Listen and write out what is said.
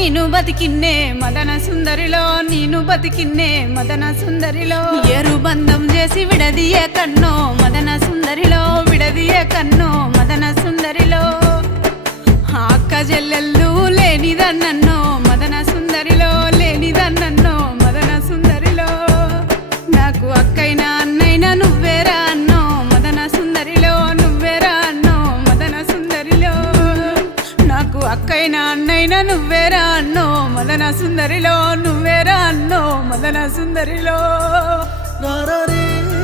ನೀನು ಬದುಕಿನ್ನೆ మదన సుందరిలో ನೀನು బతికిన్నే మదన సుందరిలో ఏరు బంధం చేసి విడదీయే కన్నో మదన సుందరిలో విడదీయే కన్నో మదన సుందరిలో అక్క చెల్లెళ్ళు లేనిదన్నో మదన సుందరిలో లేనిదన్నో మదన సుందరిలో నాకు అక్కైనా అన్నైనా నువ్వేరా అన్నో మదన సుందరిలో నువ్వేరా అన్నో మదన సుందరిలో నాకు అక్కైనా అన్నైనా నువ్వేరా అన్నో మదన సుందరిలో నువ్వేరా అన్నో మదన సుందరిలో